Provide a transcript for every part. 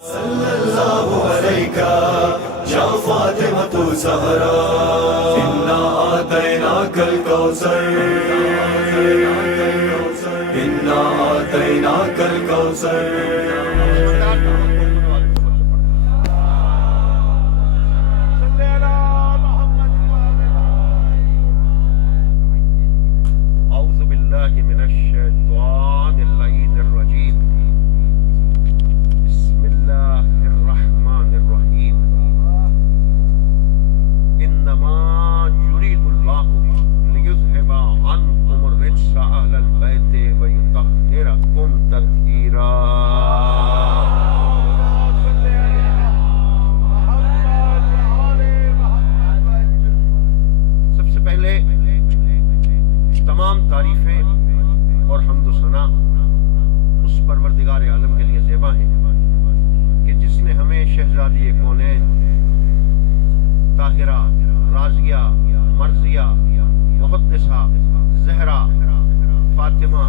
صلی اللہ علیکہ یا فاطمۃ الزہراء انا اعطیناک الکوثر انا اعطیناک الکوثر تمام تعریفیں اور حمد و ثنا اس پروردگار عالم کے لیے زیبا ہیں کہ جس نے ہمیں شہزادی کونین طاہرہ راضیہ مرضیہ محدثہ زہرا فاطمہ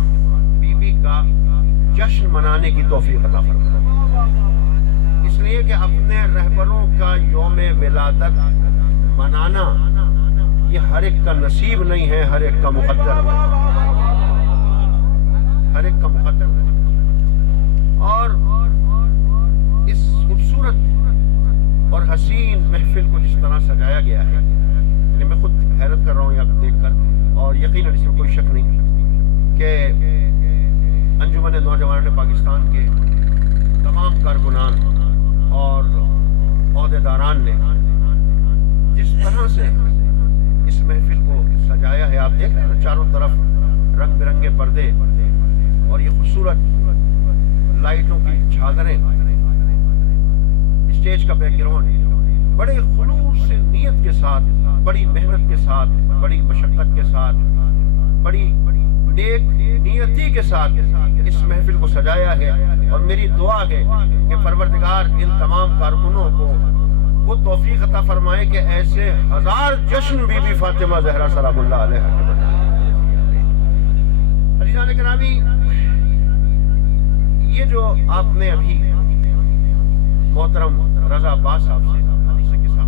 بی بی کا جشن منانے کی توفیق عطا فرمایا، اس لیے کہ اپنے رہبروں کا یوم ولادت منانا یہ ہر ایک کا نصیب نہیں ہے، ہر ایک کا مقدر ہے، ہر ایک کا مقدر ہے۔ اور اس خوبصورت اور حسین محفل کو جس طرح سجایا گیا ہے کہ میں خود حیرت کر رہا ہوں آپ دیکھ کر، اور یقیناً اس میں کوئی شک نہیں کہ انجمن نوجوانان پاکستان کے تمام کارکنان اور عہدیداران نے جس طرح سے اس محفل کو سجایا ہے، آپ دیکھ رہے ہیں چاروں طرف رنگ برنگے پردے اور یہ خوبصورت لائٹوں کی چھادریں، اسٹیج کا بیک گراؤنڈ بڑے خلوص سے نیت کے ساتھ، بڑی محنت کے ساتھ، بڑی مشقت کے ساتھ، بڑی نیک نیتی کے ساتھ اس محفل کو سجایا ہے، اور میری دعا ہے کہ پروردگار ان تمام کارکنوں کو وہ توفیق عطا فرمائے کہ ایسے ہزار جشن بی بی فاطمہ زہرا سلام اللہ علیہ کے منائیں۔ عزیزان گرامی، یہ جو آپ نے ابھی محترم رضا عباس صاحب سے حدیث قصہ،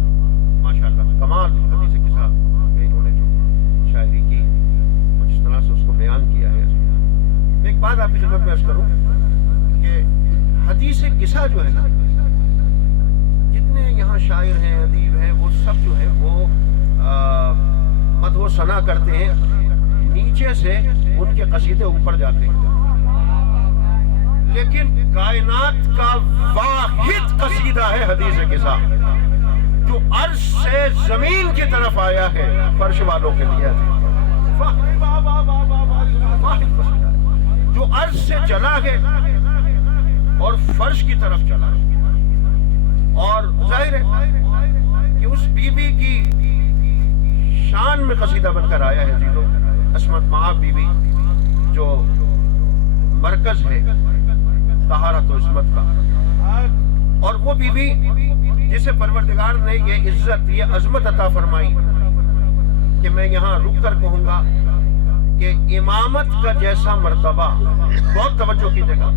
ماشاءاللہ کمال حدیث قصہ انہوں نے جو شاعری کی اور جس طرح سے اس کو بیان کیا ہے، میں ایک بات آپ کی خدمت میں عرض کروں کہ حدیث قصہ جو ہے نا، جتنے یہاں شاعر ہیں ادیب ہیں وہ سب جو ہے وہ مدح و ثنا کرتے ہیں، نیچے سے ان کے قصیدے اوپر جاتے ہیں، لیکن کائنات کا واحد قصیدہ ہے حدیث قصہ جو عرش سے زمین کی طرف آیا ہے، فرش والوں کے لیے واحد قصیدہ جو عرش سے چلا ہے اور فرش کی طرف چلا ہے، اور ظاہر ہے کہ اس بی بی کی شان میں قصیدہ بن کر آیا ہے جیلو عصمت مآب بی بی جو مرکز ہے طہارت و عصمت کا، اور وہ بی بی جسے پروردگار نے یہ عزت یہ عظمت عطا فرمائی کہ میں یہاں رک کر کہوں گا کہ امامت کا جیسا مرتبہ، بہت توجہ کیجیے گا،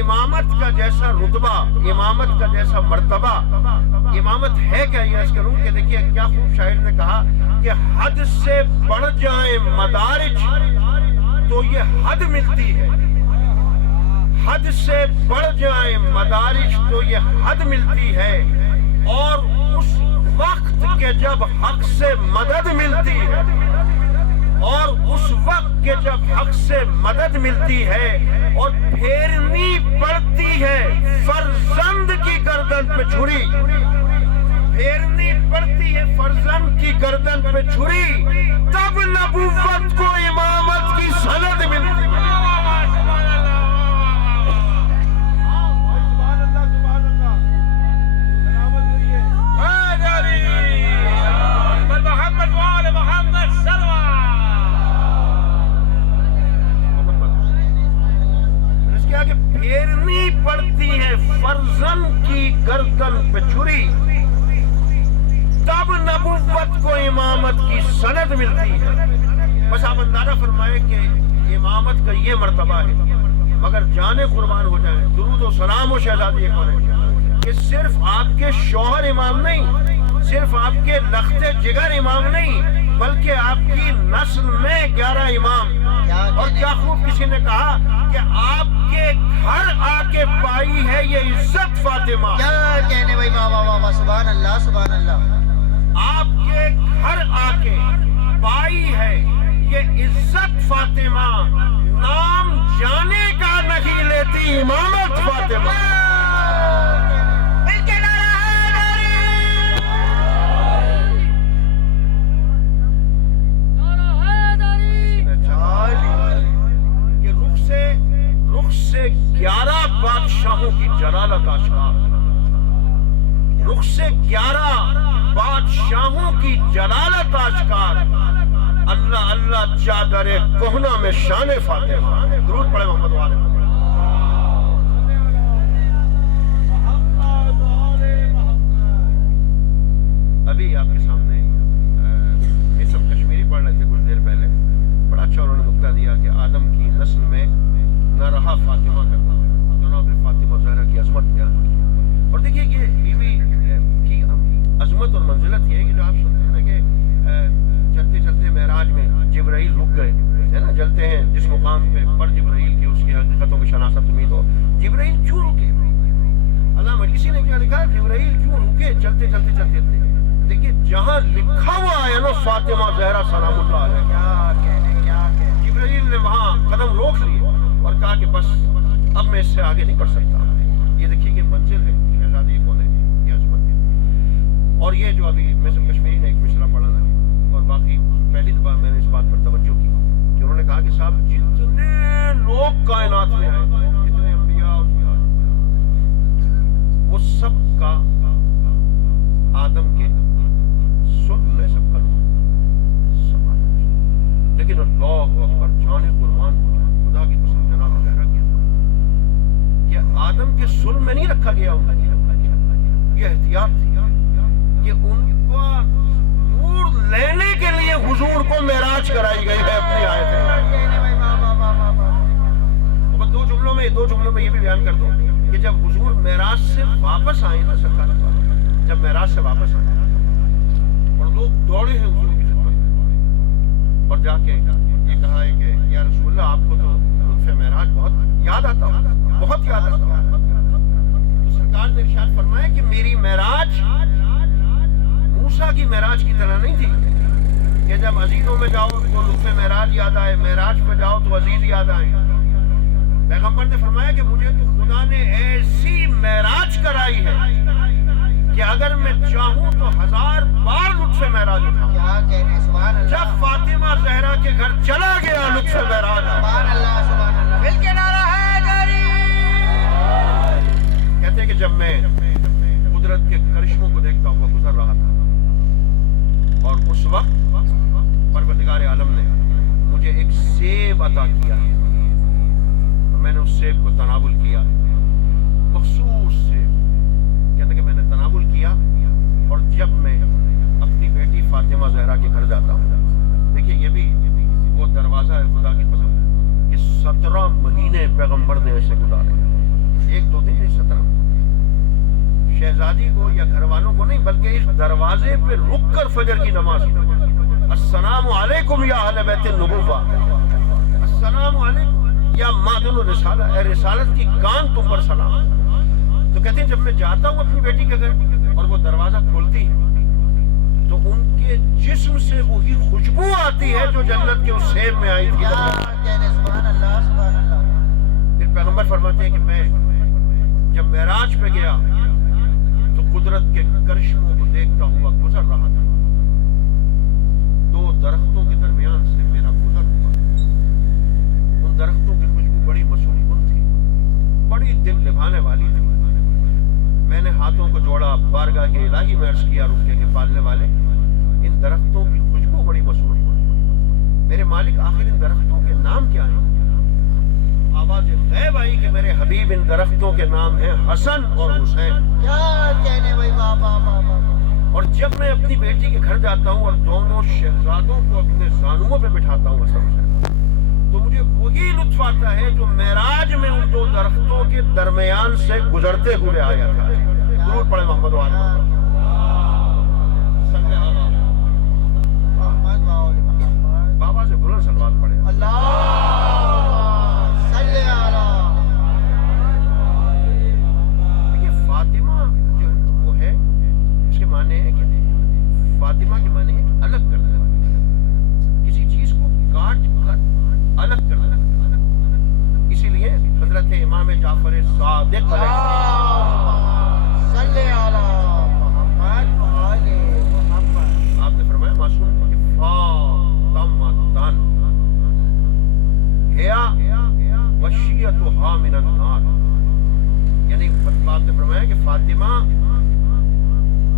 امامت کا جیسا رتبہ، امامت کا جیسا مرتبہ، امامت ہے کیا؟ یہ عرض کروں کہ دیکھیے کیا خوب شاعر نے کہا کہ حد سے بڑھ جائیں مدارج تو یہ حد ملتی ہے، حد سے بڑھ جائیں مدارج تو یہ حد ملتی ہے، اور اس وقت کے جب حق سے مدد ملتی ہے، اور اس وقت کے جب حق سے مدد ملتی ہے اور پھیرنی پڑتی ہے فرزند کی گردن پہ چھری، پھیرنی پڑتی ہے فرزند کی گردن پہ چھری، تب نبوت کو امامت کی سند ملتی ہے۔ پھیرنی پڑتی ہے فرزند کی گردن پہ چھری، تب نبوت کو امامت کی سند ملتی ہے۔ بس آپ اندازہ فرمائے کہ امامت کا یہ مرتبہ ہے، مگر جانیں قربان ہو جائیں، درود و سلام و شہزادی کونین صرف آپ کے شوہر امام نہیں، صرف آپ کے لخت جگر امام نہیں، بلکہ آپ کی نسل میں 11 امام۔ اور کیا خوب کسی نے کہا کہ آپ کے گھر آ کے پائی ہے یہ عزت فاطمہ۔ کیا کہنے بھائی، واہ واہ واہ، سبحان اللہ سبحان اللہ۔ آپ کے گھر آ کے پائی ہے یہ عزت فاطمہ، نام جانے کا نہیں لیتی امامت فاطمہ۔ رخ سے 11 بادشاہوں کی جلالت آشکار، رخ سے 11 بادشاہوں کی جلالت آشکار، اللہ اللہ چادر کہنا میں شان فاطمہ۔ درود پڑھے محمد والے۔ ابھی آپ کے سامنے یہ سب کشمیری پڑھ رہے تھے کچھ دیر پہلے، بڑا اچھا انہوں نے نقطہ دیا کہ آدم کی نسل میں نہ رہا فاطمہ کا جناب فاطمہ زہرا کی عظمت بیان کی۔ اور دیکھیے کہ بیوی کی عظمت اور منزلت یہ ہے کہ جو آپ سنتے ہیں نا کہ چلتے چلتے معراج میں جبرائیل رک گئے، ہے نا، جلتے ہیں جس مقام پہ پر جبرائیل کی اس کی حقیقتوں کی شناست امید ہو، جبرائیل کیوں رکے؟ علامہ مجلسی نے کیا لکھا ہے، جبرائیل کیوں رکے چلتے چلتے چلتے؟ دیکھیے جہاں لکھا ہوا ہے نا فاطمہ زہرا سلام اللہ علیہ، جبرائیل نے وہاں قدم روک لیے اور کہا کہ بس اب میں اس سے آگے نہیں بڑھ سکتا۔ یہ دیکھیے کہ منزل ہے شہزادی کون ہے، یہ عظمت ہے۔ اور یہ جو ابھی میسم کشمیری نے ایک مصرع پڑھا نا، اور باقی پہلی دفعہ میں نے اس بات پر توجہ کی کہ انہوں نے کہا کہ صاحب جتنے لوگ کائنات میں آئے، جتنے انبیاء اور وہ سب کا آدم کے صلب میں سب کا سب آدم، لیکن اللہ اکبر، جان قربان خدا کی قسم جناب زہرا کہ آدم کے صلب میں نہیں رکھا گیا ان، یہ احتیاط تھی کہ ان کا نور لینے کے لیے حضور کو معراج کرائی گئی ہے اپنی آیت میں۔ دو جملوں میں یہ بھی بیان کر دوں کہ جب حضور معراج سے واپس آئے نا سرکار، جب معراج سے واپس آئے اور لوگ دوڑے ہیں حضور کی خدمت اور جا کے یہ کہا ہے کہ یا رسول اللہ آپ کو تو لطف معراج بہت یاد آتا ہو، بہت یاد آتا ہو۔ تو سرکار نے ارشاد فرمایا کہ میری معراج موسیٰ کی معراج کی طرح نہیں تھی کہ جب عزیزوں میں جاؤ تو لطف معراج یاد آئے، معراج پہ جاؤ تو عزیز یاد آئے۔ پیغمبر نے فرمایا کہ مجھے تو خدا نے ایسی معراج کرائی ہے کہ اگر میں چاہوں تو 1000 بار لطف معراج اٹھاؤں۔ کیا کہنے، سبحان اللہ۔ جب فاطمہ زہرا کے گھر چلا گیا لطف معراج، سبحان اللہ سبحان اللہ۔ مل کے نعرہ حیدری۔ کہتے ہیں کہ جب میں قدرت کے کرشموں کو دیکھتا ہوا گزر رہا تھا اور اس وقت پروردگار عالم نے مجھے ایک سیب عطا کیا، میں نے اس سیب کو تناول کیا، مخصوص سیب، کہتے کہ میں نے تناول کیا۔ اور جب میں اپنی بیٹی فاطمہ زہرا کے گھر جاتا ہوں، دیکھیے یہ بھی وہ دروازہ ہے خدا کی قسم کہ 17 مہینے پیغمبر نے ایسے گزارے، 1-2 دن نہیں، 17۔ شہزادی کو یا گھر والوں کو نہیں بلکہ اس دروازے پہ رک کر فجر کی نماز، السلام علیکم یا اہل بیت النبوہ، السلام علیکم یا مادن الرسالہ، اے رسالت کی کان تم پر سلام۔ تو کہتے ہیں جب میں جاتا ہوں اپنی بیٹی کے گھر اور وہ دروازہ کھولتی ہے تو ان کے جسم سے وہی خوشبو آتی ہے جو جنت کے اس سیب میں آئی تھی۔ سبحان اللہ سبحان اللہ۔ پھر پیغمبر فرماتے ہیں کہ میں جب معراج پہ گیا تو قدرت کے کرشموں کو دیکھتا ہوا گزر رہا تھا، 2 درختوں کے درمیان سے میرا گزر ہوا، ان درختوں کی خوشبو بڑی معصوم کن تھی، بڑی دل لبھانے والی تھی۔ میں نے ہاتھوں کو جوڑا، بارگاہ کے الہی میں عرض کیا، رکے کے پالنے والے ان درختوں کی خوشبو بڑی معصوم کن، میرے مالک آخر ان درختوں کے نام کیا ہیں؟ آواز غیب آئی کہ میرے حبیب ان درختوں کے نام ہیں حسن اور حسین۔ کیا کہنے بھائی، واہ واہ واہ واہ۔ اور جب میں اپنی بیٹی کے گھر جاتا ہوں اور دونوں شہزادوں کو اپنے زانوؤں پہ بٹھاتا ہوں حسن حسین، تو مجھے وہی لطف آتا ہے جو معراج میں ان 2 درختوں کے درمیان سے گزرتے ہوئے آیا تھا۔ درود پڑھے محمد و آل محمد صلی اللہ علیہ وسلم محمد و آل محمد بابا سے بلند صلوات پڑھے اللہم صلی علی دیکھیے فاطمہ جو وہ ہے اس کے معنی ہے کہ فاطمہ کے معنی ہے کہ الگ کرنے والی، کسی چیز کو کاٹ کر الگ کرنے والی۔ اسی لیے حضرت امام جعفر صادق علیہ صلی علی محمد و آل محمد آپ نے فرمایا معصوم کہ فاطمۃ ہیا وشیتھا من النار، یعنی آپ نے فرمایا کہ فاطمہ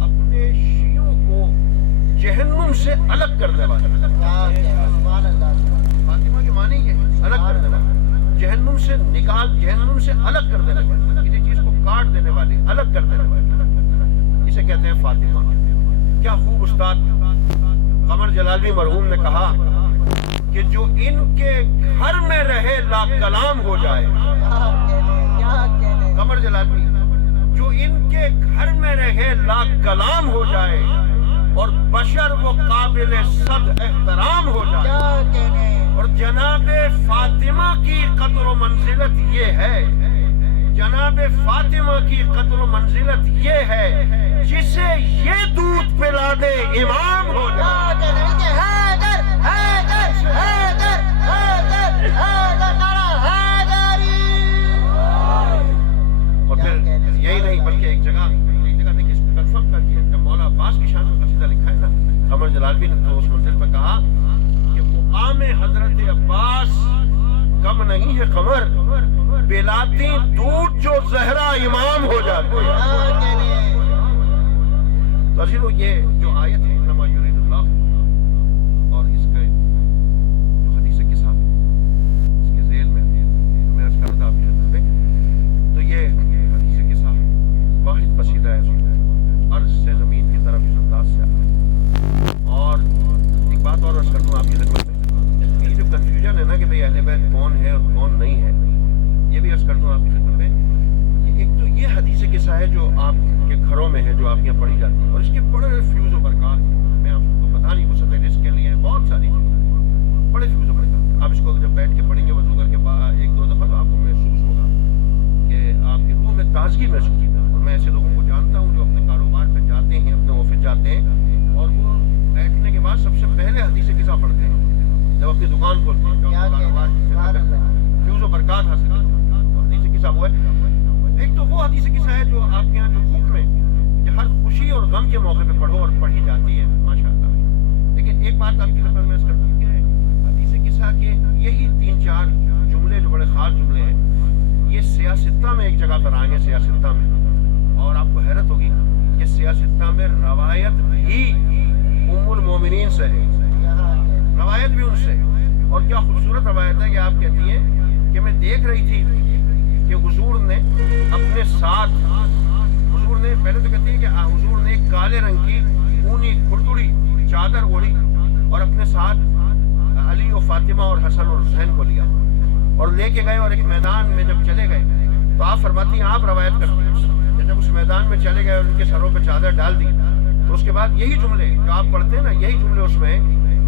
اپنے شیعوں کو جہنم سے الگ کرنے والا۔ سبحان اللہ فاطمہ کے معنی یہ ہے الگ کرنے والا، جہنم سے نکال، جہنم سے الگ کر دینے والی، کسی چیز کو کاٹ دینے والی، الگ کر دینے والی، اسے کہتے ہیں فاطمہ۔ کیا خوب استاد قمر جلالی مرحوم نے کہا کہ جو ان کے گھر میں رہے لا کلام ہو جائے، کیا کہنے قمر جلالی جو ان کے گھر میں رہے لا کلام ہو جائے اور بشر وہ قابل صد احترام ہو جائے، کیا کہنے اور جناب فاطمہ کی قدر و منزلت یہ ہے، جناب فاطمہ کی قدر و منزلت یہ ہے جسے یہ دودھ پلا دے امام ہو جائے۔ کیا کہنے کہ حیدر حیدر حیدر حیدر حیدر نعرہ حیدری۔ اور پھر یہی نہیں بلکہ ایک جگہ دیکھیے اس کو کنفرم کر دیا، جب مولا عباس کی شان میں قصیدہ لکھا ہے نا، قمر جلالی نے تو اس منزل پہ کہا کہ مقام حضرت عباس کم نہیں ہے قمر، پلاتی دودھ جو زہرا امام ہو جاتے ہیں۔ کیا کہنے تو عزیزو یہ جو آیت ہے انما یرید اللہ، اور اس کے جو حدیث قصہ اس کے ذیل میں میں عرض کرتا آپ کی خدمت میں، تو یہ حدیث قصہ واحد قصیدہ ہے عرض سے زمین کی طرف اس انداز سے آتا۔ اور ایک بات اور عرض کرتا ہوں آپ کی خدمت میں، یہ جو کنفیوژن ہے نا کہ بھئی اہل بیت کون ہے اور کون نہیں ہے، یہ بھی عرض کرتا ہوں آپ کی خدمت میں۔ ایک تو یہ حدیث قصہ ہے جو آپ کے گھروں میں ہے، جو آپ کے یہاں پڑھی جاتی ہے، اور اس کے بڑے فیوز و برکات ہیں، میں آپ کو بتا نہیں سکتا، رزق کے لیے بہت ساری چیزیں، بڑے فیوز و برکات۔ آپ اس کو جب بیٹھ کے پڑھیں گے وضو کر کے ایک دو دفعہ، تو آپ کو محسوس ہوگا کہ آپ کی روح میں تازگی محسوس ہوگی۔ اور میں ایسے لوگوں کو جانتا ہوں جو اپنے کاروبار پہ جاتے ہیں، اپنے آفس جاتے ہیں، اور وہ بیٹھنے کے بعد سب سے پہلے حدیث قصہ پڑھتے ہیں جب اپنی دکان کھولتے ہیں، جب اپنا کاروبار فیوز و برکات حاصل کرتے ہیں۔ حدیث قصہ وہ ہے، ایک تو وہ حدیث قصہ ہے جو آپ کے یہاں جو حکم ہے کہ ہر خوشی اور غم کے موقع پہ پڑھو اور پڑھی جاتی ہے، ماشاءاللہ۔ لیکن ایک بات آپ کی خدمت میں عرض کر دوں کہ حدیث قصہ کے یہی 3-4 جملے جو بڑے خاص جملے ہیں، یہ سیاستہ میں ایک جگہ پر آئیں گے، سیاستہ میں، اور آپ کو حیرت ہوگی کہ سیاستہ میں روایت بھی ام المومنین سے ہے، روایت بھی ان سے۔ اور کیا خوبصورت روایت ہے کہ آپ کہتی ہیں کہ میں دیکھ رہی تھی کہ حضور نے اپنے ساتھ، حضور نے پہلے تو کہتی ہے کہ حضور نے ایک کالے رنگ کی اونی کھڑتڑی چادر اوڑھی اور اپنے ساتھ علی و فاطمہ اور حسن اور حسین کو لیا اور لے کے گئے، اور ایک میدان میں جب چلے گئے تو آپ فرماتی ہیں، آپ روایت کرتی ہیں کہ جب اس میدان میں چلے گئے اور ان کے سروں پہ چادر ڈال دی، تو اس کے بعد یہی جملے جو آپ پڑھتے ہیں نا، یہی جملے اس میں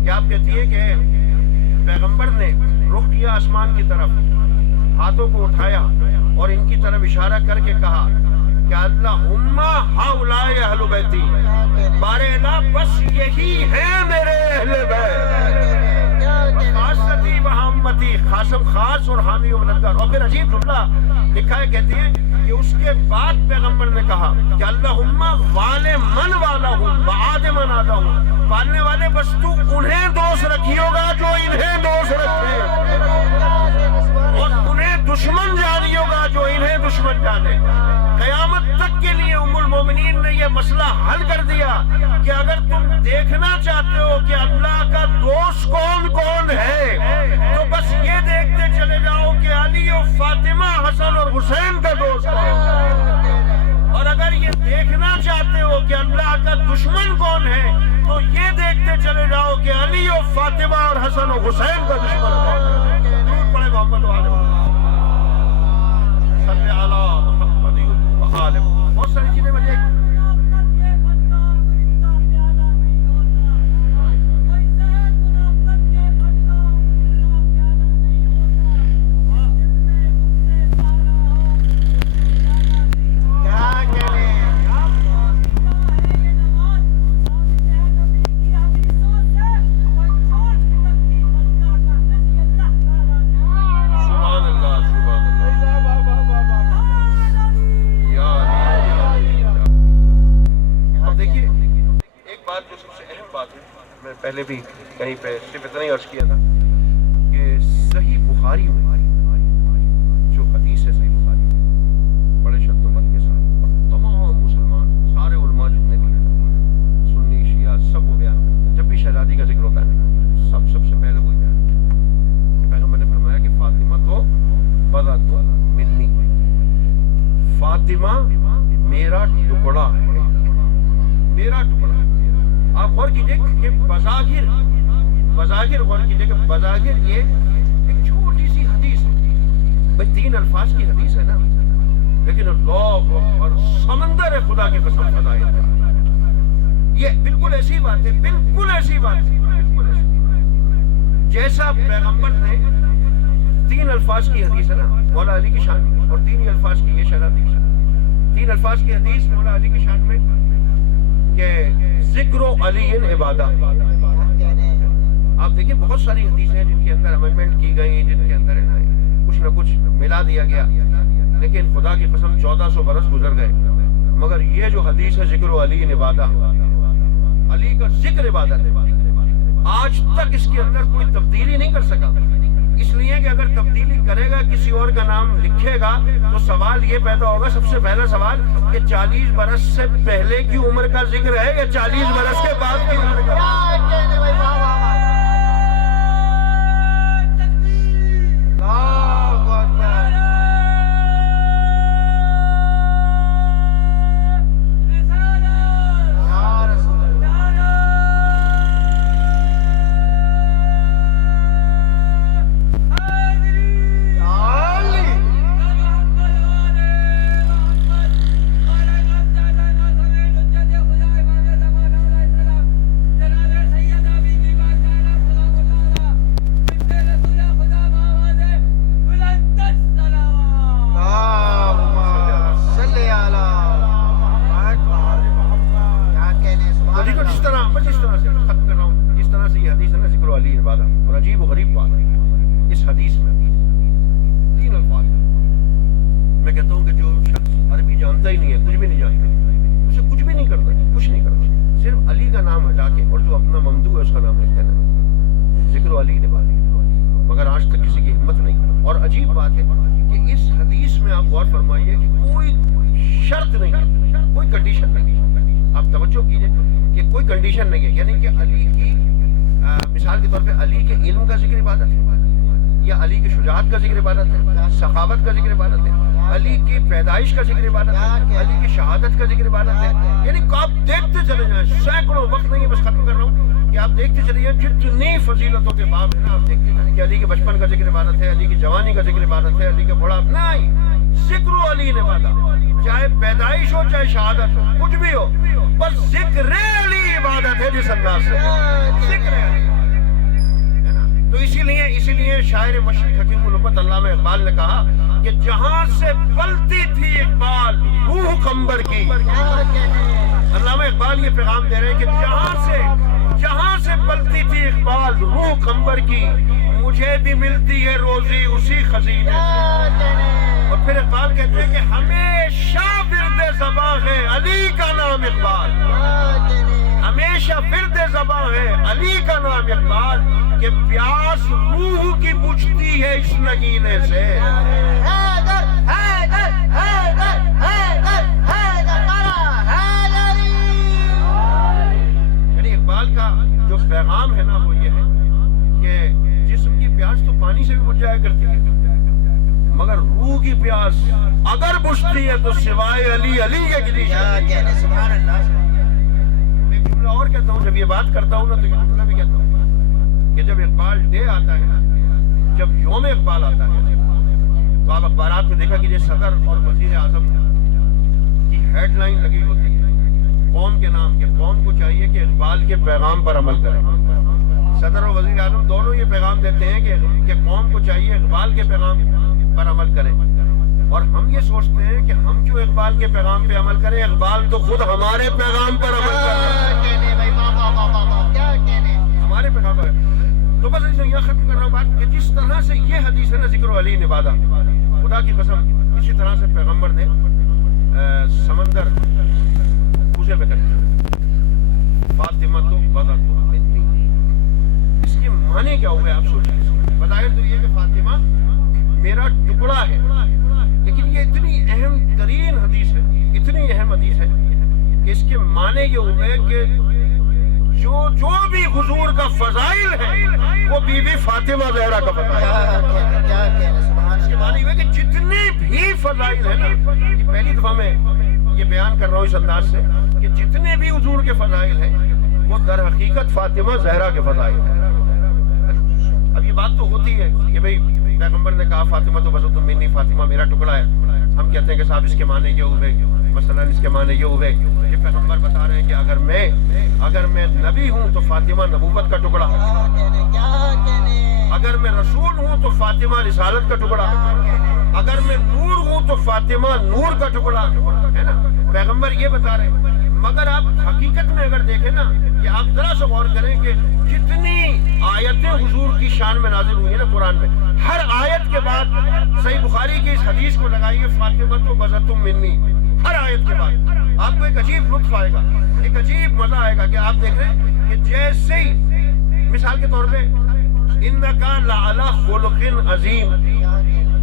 کہ آپ کہتی ہے کہ پیغمبر نے رخ کیا آسمان کی طرف، ہاتھوں کو اٹھایا اور ان کی طرف اشارہ کر کے کہا کہ اللہم ہؤلاء اہل بیتی، بارے الہ بس یہی ہیں میرے اہل بیت، خاصتی و امتی، خاصم خاص اور حامی و مددگار۔ اور پھر عجیب جملہ لکھا ہے، کہتی ہے کہ اس کے بعد پیغمبر نے کہا کہ اللہم والے من والا ہوں وعاد من آدھا ہوں، پالنے والے بس تو انہیں دوست رکھی ہوگا جو انہیں دوست رکھے، اور انہیں دشمن جانی ہوگا جو انہیں دشمن جانے۔ قیامت تک کے لیے ام المومنین نے یہ مسئلہ حل کر دیا کہ اگر تم دیکھنا چاہتے ہو کہ اللہ کا دوست کون کون ہے، تو بس یہ دیکھتے چلے جاؤ کہ علی و فاطمہ، حسن اور حسین کا دوست کون ہے، اور اگر یہ دیکھنا چاہتے ہو کہ اللہ کا دشمن کون ہے، تو یہ دیکھتے چلے جاؤ کہ علی و فاطمہ اور حسن و حسین کا دشمن کون ہے۔ درود پڑھے محمد و آل محمد، صلی علی محمد و آل محمد۔ بہت ساری چیزیں میں پہلے بھی کہیں پہ صرف اتنا ہی عرض کیا تھا کہ صحیح بخاری میں جو حدیث ہے صحیح بخاری میں بڑے شد و مت کے ساتھ اور تمام مسلمان سارے علماء جتنے بھی ہیں سنی شیعہ سب وہ بیان کرتے ہیں. جب بھی شہزادی کا ذکر ہوتا ہے سب سے پہلے وہی بیان کرتے ہیں کہ پیغمبر نے فرمایا کہ فاطمہ تو بضعۃ منی، فاطمہ میرا ٹکڑا ہے، میرا ٹکڑا ہے. آپ غور کیجئے کہ بظاہر غور کیجئے کہ بظاہر یہ ایک چھوٹی سی حدیث ہے بھئی 3 الفاظ کی حدیث ہے نا، لیکن اللہ اور سمندر خدا کی قسم خدائے یہ بالکل ایسی بات ہے، بالکل ایسی بات ہے، بالکل ایسی جیسا پیغمبر نے 3 الفاظ کی حدیث ہے نا مولا علی کی شان میں، اور 3 الفاظ کی یہ شرح دی 3 الفاظ کی حدیث مولا علی کی شان میں کہ ذکر و علی عبادہ. آپ دیکھیں بہت ساری حدیثیں ہیں جن کے اندر امنڈمنٹ کی گئی، جن کے اندر ہے نا کچھ نہ کچھ ملا دیا گیا، لیکن خدا کی قسم 1400 برس گزر گئے مگر یہ جو حدیث ہے ذکر و علی عبادہ، علی کا ذکر عبادت ہے، آج تک اس کے اندر کوئی تبدیلی نہیں کر سکا. اس لیے کہ اگر تبدیلی کرے گا کسی اور کا نام لکھے گا تو سوال یہ پیدا ہوگا، سب سے پہلا سوال کہ 40 برس سے پہلے کی عمر کا ذکر ہے یا 40 برس کے بعد کی عمر کا؟ سخاوت کا ذکر عبادت ہے، علی کی پیدائش کا ذکر عبادت ہے، علی کی شہادت کا ذکر عبادت ہے. یعنی کہ آپ دیکھتے چلے جائیں، سینکڑوں وقت نہیں ہے، بس ختم کر رہا ہوں کہ آپ دیکھتے چلے جائیں جتنی فضیلتوں کے باب ہے نا، آپ دیکھتے چلے کہ علی کے بچپن کا ذکر عبادت ہے، علی کی جوانی کا ذکر عبادت ہے، علی کے بڑھا نہیں، ذکر و علی عبادت، چاہے پیدائش ہو چاہے شہادت ہو کچھ بھی ہو، بس ذکر علی عبادت ہے جس انداز سے ذکر علی. تو اسی لیے شاعر مشرق حکیم الامت علامہ اقبال نے کہا کہ جہاں سے پلتی تھی اقبال روح قمبر کی. علامہ اقبال یہ پیغام دے رہے ہیں کہ جہاں سے پلتی تھی اقبال روح قمبر کی، مجھے بھی ملتی ہے روزی اسی خزینے سے. اور پھر اقبال کہتے ہیں کہ ہمیشہ ورد زباں ہے علی کا نام اقبال، ہمیشہ ورد زباں ہے علی کا نام اقبال، کہ پیاس روح کی بجھتی ہے اس نگینے سے. حیدر حیدر حیدر حیدر حیدر نعرہ حیدری. یعنی اقبال کا جو پیغام ہے نا وہ یہ ہے کہ جسم کی پیاس تو پانی سے بھی بجھ جایا کرتی ہے مگر روح کی پیاس اگر بجھتی ہے تو سوائے علی علی کے گلی. سبحان اللہ. میں ایک جملہ اور کہتا ہوں، جب یہ بات کرتا ہوں نا تو یہ جملہ بھی کہتا ہوں کہ جب اقبال ڈے آتا ہے نا، جب یوم اقبال آتا ہے تو آپ اخبارات میں دیکھا کہ صدر اور وزیر اعظم کی ہیڈ لائن لگی ہوتی ہے قوم کے نام کے. قوم کو چاہیے کہ اقبال کے پیغام پر عمل کرے. صدر اور وزیر اعظم دونوں یہ پیغام دیتے ہیں کہ قوم کو چاہیے اقبال کے پیغام پر عمل کرے. اور ہم یہ سوچتے ہیں کہ ہم کیوں اقبال کے پیغام پہ عمل کریں، اقبال تو خود ہمارے پیغام پر عمل کر رہا ہے، ہمارے پیغام پر. تو بس یہ ختم کر رہا ہوں بات کہ جس طرح سے یہ حدیث ہے نا ذکر و علی عبادہ، خدا کی قسم اسی طرح سے پیغمبر نے سمندر کوزے پہ کر دیا. فاطمہ تو بضعۃ منی، کیا ہوا ہے آپ سوچیں. بظاہر تو یہ کہ فاطمہ میرا ٹکڑا ہے، لیکن یہ اتنی اہم ترین حدیث ہے، اتنی اہم حدیث ہے کہ اس کے معنی یہ ہوئے کہ جو بھی حضور کا فضائل ہے وہ بی بی فاطمہ زہرا کا فضائل ہے. کیا کہنا سبحان اس کے معنی یہ کہ جتنے بھی فضائل ہیں نا، یہ پہلی دفعہ میں یہ بیان کر رہا ہوں اس انداز سے کہ جتنے بھی حضور کے فضائل ہیں وہ در حقیقت فاطمہ زہرا کے فضائل ہیں. اب یہ بات تو ہوتی ہے کہ بھئی پیغمبر نے کہا فاطمہ تو بزت منی، فاطمہ میرا ٹکڑا ہے. ہم کہتے ہیں کہ صاحب اس کے معنی یہ ہوئے، مثلا اس کے معنی یہ ہوئے کہ پیغمبر بتا رہے ہیں کہ اگر میں نبی ہوں تو فاطمہ نبوت کا ٹکڑا، اگر میں رسول ہوں تو فاطمہ رسالت کا ٹکڑا، اگر میں نور ہوں تو فاطمہ نور کا ٹکڑا ہے نا. پیغمبر یہ بتا رہے ہیں. مگر آپ حقیقت میں اگر دیکھیں نا کہ آپ ذرا سا غور کریں کہ جتنی آیتیں حضور کی شان میں نازل ہوئی ہیں نا قرآن میں، ہر آیت کے بعد صحیح بخاری کی اس حدیث کو لگائیے فاطمہ تو بزتم منی. ہر آیت کے بعد آپ کو ایک عجیب لطف آئے گا، ایک عجیب مزہ آئے گا کہ آپ دیکھ رہے ہیں کہ جیسے ہی مثال کے طور پہ انکا لعلی خلق عظیم،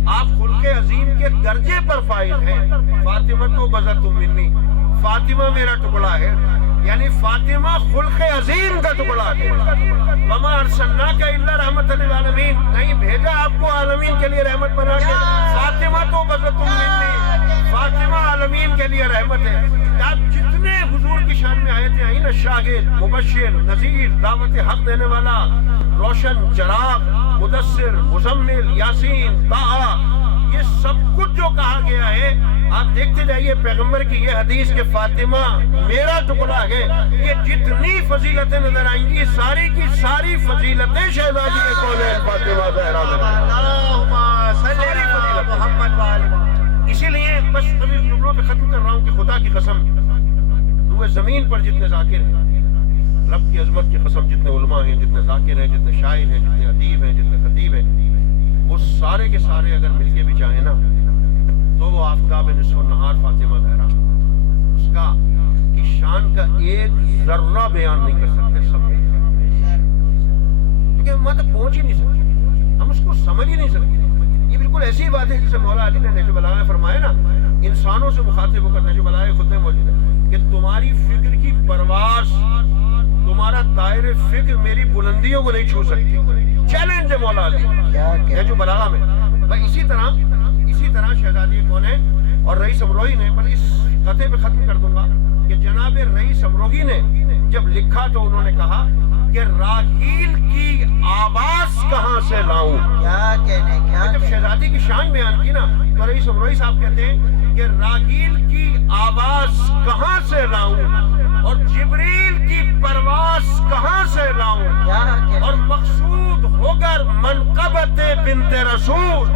آپ خلق عظیم کے درجے پر فائز ہیں. فاطمہ تو بزتم منی، فاطمہ میرا ٹکڑا ہے، یعنی فاطمہ خلق عظیم کا ٹکڑا ہے. وما ارسلناک الا رحمۃ للعالمین، نہیں بھیجا آپ کو عالمین کے لیے رحمت بنا کے. فاطمہ تو بزتم منی، فاطمہ عالمین کے لیے رحمت ہے. آپ جتنے حضور کی شان میں آیتیں آئی نا، شاہد، مبشر، نذیر، دعوت حق دینے والا، روشن، چراغ، مدثر، مزمل، یاسین، طٰہٰ، یہ سب کچھ جو کہا گیا ہے آپ دیکھتے جائیے پیغمبر کی یہ حدیث کہ فاطمہ میرا ٹکڑا ہے. یہ جتنی فضیلتیں نظر آئیں گی ساری کی ساری فضیلتیں شہزادی کونین فاطمہ زہرا میں. اللہم صلی علی محمد و آل محمد. اسی لیے بس ابھی جملوں پہ ختم کر رہا ہوں کہ خدا کی قسم روئے زمین پر جتنے ذاکر ہیں، رب کی عظمت کی قسم جتنے علماء ہیں، جتنے ذاکر ہیں، جتنے شاعر ہیں، جتنے ادیب ہیں، جتنے خطیب ہیں، وہ سارے کے سارے اگر مل کے بھی چاہیں نا تو وہ آفتاب نصف النہار فاطمہ زہرا اس کا کی شان کا ایک ذرہ بیان نہیں کر سکتے سب، کیونکہ ہم وہاں تک پہنچ ہی نہیں سکتے، ہم اس کو سمجھ ہی نہیں سکتے. یہ بالکل ایسی بات ہے جسے مولا علی نے نہج البلاغہ میں فرمایا نا، انسانوں سے مخاطب ہو کر نہج البلاغہ خود میں موجود ہے کہ تمہاری فکر کی پرواز، تمہارا دائرے فکر میری بلندیوں کو نہیں چھو سکتی. چیلنج ہے مولا علی نہج البلاغہ میں. بھائی اسی طرح شہزادی کونین اور رئیس امروہی نے، پر اس قطعے پہ ختم کر دوں گا کہ جناب رئیس امروہی نے جب لکھا تو انہوں نے کہا کہ راحیل کی آواز کہاں سے لاؤں. کیا کہنے جب شہزادی کی شان بیان کی نا تو رئیس امروہی صاحب کہتے ہیں کہ راحیل کی آواز کہاں سے لاؤں اور جبریل کی پرواز کہاں سے لاؤں، اور مقصود ہوگر منقبت بنت رسول،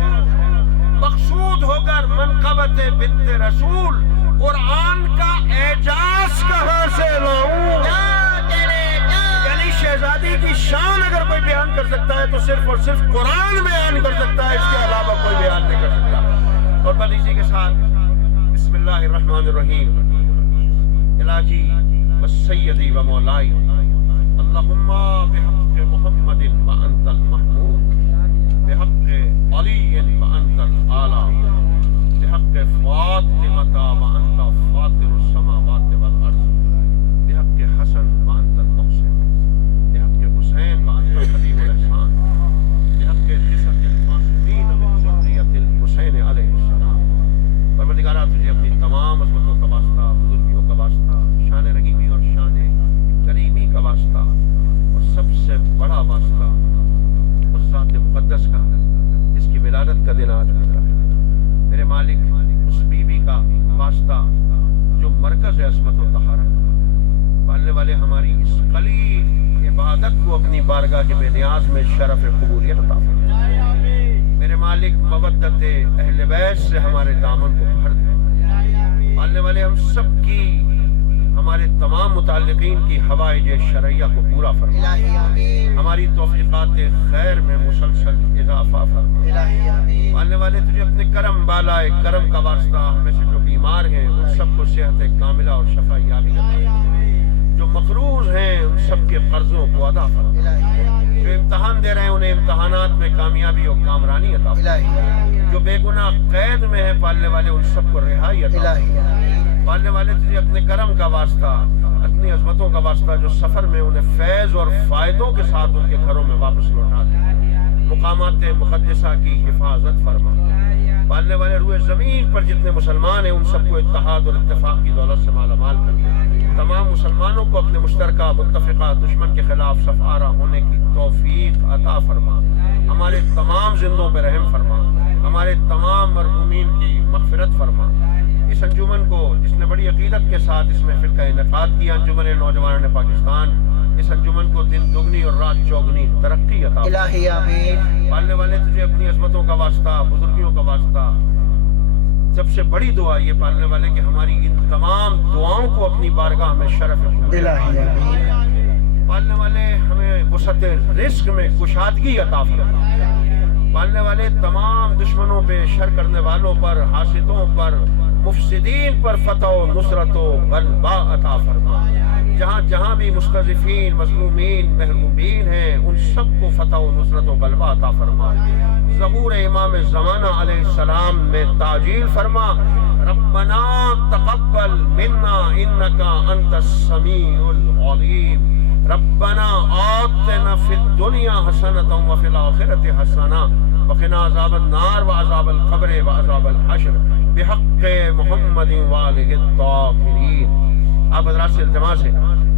مقصود ہوگر منقبت بنت رسول، قرآن کا اعجاز کہاں سے لاؤں. یعنی شہزادی کی شان اگر کوئی بیان کر سکتا ہے تو صرف اور صرف قرآن بیان کر سکتا ہے، اس کے علاوہ کوئی بیان نہیں کر سکتا. اور بس اسی کے ساتھ بسم اللہ الرحمن الرحیم. الہی و سیدی و مولائی اللہم بحق محمد و انت المحمود، بحق علی و انت الاعلی، بحق فاطمہ و انت فاطر السماوات والارض، بحق حسن و انت المحسن، بحق حسین و انت قدیم الاحسان، بحق تسعۃ المعصومین من ذریۃ الحسین علیہ السلام. پروردگارہ تجھے اپنی تمام عظمتوں کا واسطہ، بزرگیوں کا واسطہ، شان رحیمی اور شان کریمی کا واسطہ، اور سب سے بڑا واسطہ اس ذات مقدس کا جس کی ولادت کا دن آج گزرا ہے. میرے مالک اس بی بی کا واسطہ جو مرکز ہے عصمت و طہارت، پالنے والے ہماری اس قلیل عبادت کو اپنی بارگاہ کے بے نیاز میں شرف قبولیت عطا فرما. میرے مالک مودت اہل بیت سے ہمارے دامن کو بھر دے. پالنے والے ہم سب کی، ہمارے تمام متعلقین کی حوائج شرعیہ کو پورا فرما. ہماری توفیقات خیر میں مسلسل اضافہ فرما. پالنے والے تجھے اپنے کرم بالائے کرم کا واسطہ ہم میں سے جو بیمار ہیں ان سب کو صحت کاملہ اور شفا یابی عطا فرما. جو مقروض ہیں ان سب کے قرضوں کو ادا فرما. جو امتحان دے رہے ہیں انہیں امتحانات میں کامیابی اور کامرانی عطا فرما۔ الہی جو بے گناہ قید میں ہے پالنے والے ان سب کو رہائی عطا فرما۔ الہی پالنے والے تجھے اپنے کرم کا واسطہ، اپنی عظمتوں کا واسطہ، جو سفر میں انہیں فیض اور فائدوں کے ساتھ ان کے گھروں میں واپس لوٹا دے، مقامات مقدسہ کی حفاظت فرما۔ پالنے والے روئے زمین پر جتنے مسلمان ہیں ان سب کو اتحاد اور اتفاق کی دولت سے مالا مال کر دے۔ تمام مسلمانوں کو اپنے مشترکہ متفقہ دشمن کے خلاف صف آرا ہونے کی توفیق عطا فرما۔ ہمارے تمام زندوں پہ رحم فرما، ہمارے تمام مرحومین کی مغفرت فرما۔ اس انجمن کو جس نے بڑی عقیدت کے ساتھ اس محفل کا انعقاد کیا، انجمن نوجوانان پاکستان، اس انجمن کو دن دگنی اور رات چوگنی ترقی عطا فرما۔ الہی آمین پالنے والے تجھے اپنی عظمتوں کا واسطہ، بزرگیوں کا واسطہ، سب سے بڑی دعا یہ پالنے والے کہ ہماری ان تمام دعاؤں کو اپنی بارگاہ میں شرف قبول۔ الہی آمین پالنے والے ہمیں وسعت رزق میں کشادگی عطا فرما۔ پالنے والے تمام دشمنوں پہ، شر کرنے والوں پر، حاسدوں پر، مفسدین پر فتح و نصرت و غلبہ عطا فرما۔ جہاں جہاں بھی مستضعفین، مظلومین، محرومین ہیں ان سب کو فتح و نصرت و غلبہ عطا فرما۔ ظہور امام زمانہ علیہ السلام میں تعجیل فرما۔ ربنا تقبل منا انکا انت السمیع العلیم، ربنا آتنا فی الدنیا حسنۃ وفی الآخرۃ حسنہ وقنا عذاب النار وعذاب القبر وعذاب الحشر بحق محمد والہ الطاہرین۔ آپ حضرات سے التماس ہے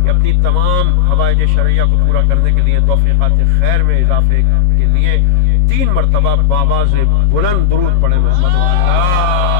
کہ اپنی تمام حوائج شرعیہ کو پورا کرنے کے لیے، توفیقات خیر میں اضافے کے لیے 3 مرتبہ بآواز بلند درود پڑھیں محمد